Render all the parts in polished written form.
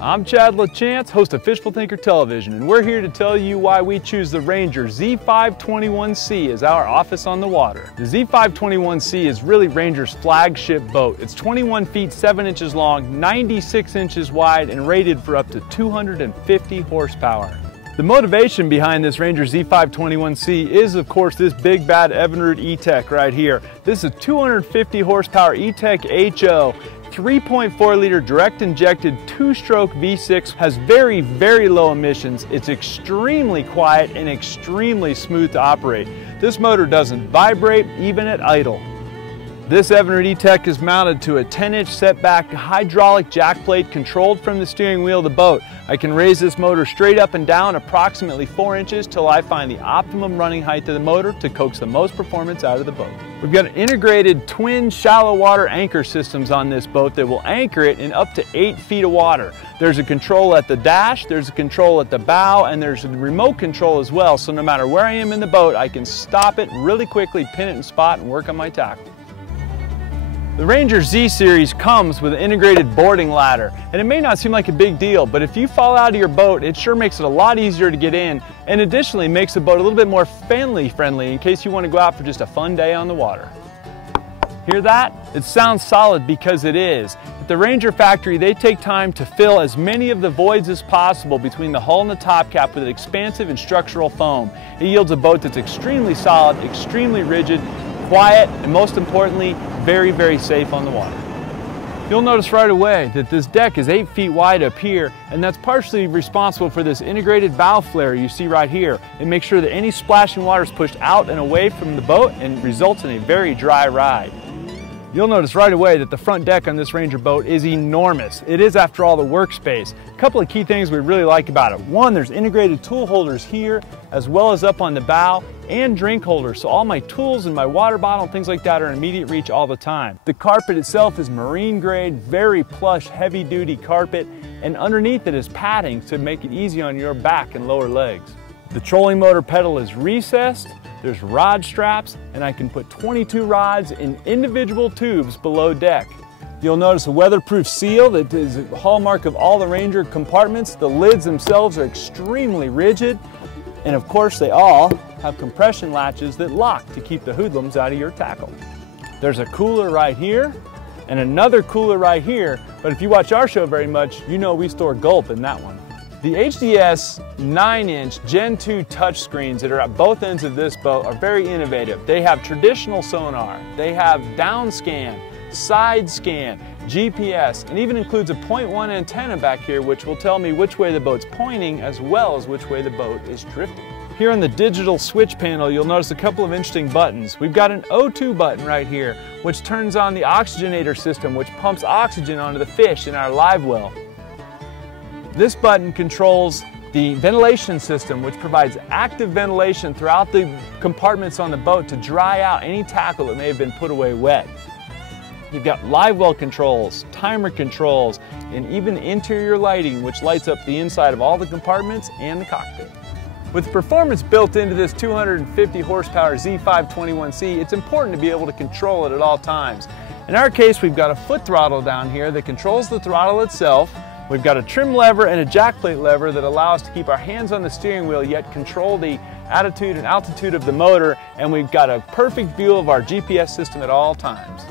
I'm Chad LaChance, host of Fishbowl Tinker Television, and we're here to tell you why we choose the Ranger Z521C as our office on the water. The Z521C is really Ranger's flagship boat. It's 21 feet 7 inches long, 96 inches wide, and rated for up to 250 horsepower. The motivation behind this Ranger Z521C is, of course, this big bad Evinrude E-Tech right here. This is a 250 horsepower E-Tech HO. 3.4 liter direct injected 2-stroke V6, has very, very low emissions. It's extremely quiet and extremely smooth to operate. This motor doesn't vibrate even at idle. This Evinrude E-Tech is mounted to a 10-inch setback hydraulic jack plate controlled from the steering wheel of the boat. I can raise this motor straight up and down approximately 4 inches till I find the optimum running height of the motor to coax the most performance out of the boat. We've got integrated twin shallow water anchor systems on this boat that will anchor it in up to 8 feet of water. There's a control at the dash, there's a control at the bow, and there's a remote control as well, so no matter where I am in the boat, I can stop it really quickly, pin it in spot, and work on my tackle. The Ranger Z Series comes with an integrated boarding ladder, and it may not seem like a big deal, but if you fall out of your boat, it sure makes it a lot easier to get in, and additionally makes the boat a little bit more family friendly in case you want to go out for just a fun day on the water. Hear that? It sounds solid because it is. At the Ranger factory, they take time to fill as many of the voids as possible between the hull and the top cap with an expansive and structural foam. It yields a boat that's extremely solid, extremely rigid, quiet, and most importantly, very, very safe on the water. You'll notice right away that this deck is 8 feet wide up here, and that's partially responsible for this integrated bow flare you see right here. It makes sure that any splashing water is pushed out and away from the boat and results in a very dry ride. You'll notice right away that the front deck on this Ranger boat is enormous. It is, after all, the workspace. A couple of key things we really like about it. One, there's integrated tool holders here, as well as up on the bow, and drink holders, so all my tools and my water bottle and things like that are in immediate reach all the time. The carpet itself is marine grade, very plush, heavy duty carpet, and underneath it is padding to make it easy on your back and lower legs. The trolling motor pedal is recessed, there's rod straps, and I can put 22 rods in individual tubes below deck. You'll notice a weatherproof seal that is a hallmark of all the Ranger compartments. The lids themselves are extremely rigid, and of course they all have compression latches that lock to keep the hoodlums out of your tackle. There's a cooler right here and another cooler right here, but if you watch our show very much, you know we store gulp in that one. The HDS 9-inch Gen 2 touchscreens that are at both ends of this boat are very innovative. They have traditional sonar, they have down scan, side scan, GPS, and even includes a 0.1 antenna back here which will tell me which way the boat's pointing as well as which way the boat is drifting. Here on the digital switch panel, you'll notice a couple of interesting buttons. We've got an O2 button right here, which turns on the oxygenator system, which pumps oxygen onto the fish in our live well. This button controls the ventilation system, which provides active ventilation throughout the compartments on the boat to dry out any tackle that may have been put away wet. You've got live well controls, timer controls, and even interior lighting, which lights up the inside of all the compartments and the cockpit. With performance built into this 250 horsepower Z521C, it's important to be able to control it at all times. In our case, we've got a foot throttle down here that controls the throttle itself. We've got a trim lever and a jack plate lever that allow us to keep our hands on the steering wheel yet control the attitude and altitude of the motor, and we've got a perfect view of our GPS system at all times.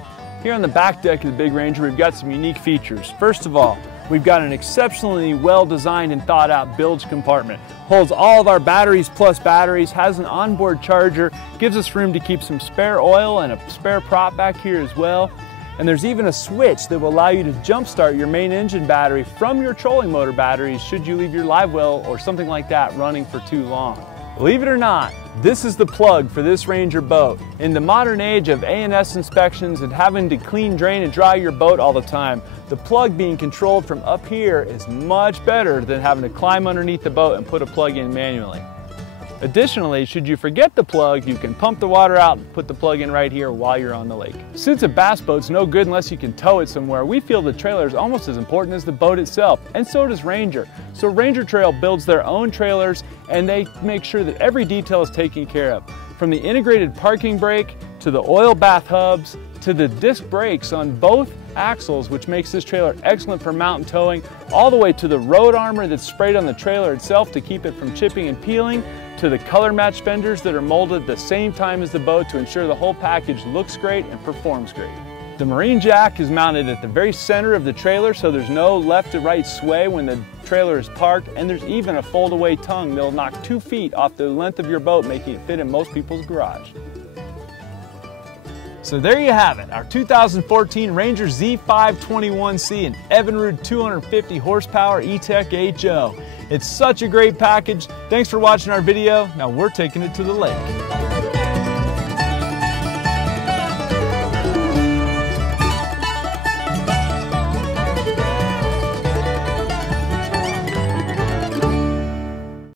Here on the back deck of the Big Ranger, we've got some unique features. First of all, we've got an exceptionally well-designed and thought-out bilge compartment. Holds all of our batteries plus batteries, has an onboard charger, gives us room to keep some spare oil and a spare prop back here as well. And there's even a switch that will allow you to jumpstart your main engine battery from your trolling motor batteries should you leave your live well or something like that running for too long. Believe it or not, this is the plug for this Ranger boat. In the modern age of A.S. inspections and having to clean, drain, and dry your boat all the time, the plug being controlled from up here is much better than having to climb underneath the boat and put a plug in manually. Additionally, should you forget the plug, you can pump the water out and put the plug in right here while you're on the lake. Since a bass boat's no good unless you can tow it somewhere, we feel the trailer is almost as important as the boat itself, and so does Ranger. So Ranger Trail builds their own trailers, and they make sure that every detail is taken care of. From the integrated parking brake, to the oil bath hubs, to the disc brakes on both axles, which makes this trailer excellent for mountain towing, all the way to the road armor that's sprayed on the trailer itself to keep it from chipping and peeling, to the color match fenders that are molded at the same time as the boat to ensure the whole package looks great and performs great. The Marine jack is mounted at the very center of the trailer, so there's no left to right sway when the trailer is parked, and there's even a fold-away tongue that'll knock 2 feet off the length of your boat, making it fit in most people's garage. So there you have it, our 2014 Ranger Z521C, an Evinrude 250 horsepower E-Tech HO. It's such a great package. Thanks for watching our video. Now we're taking it to the lake.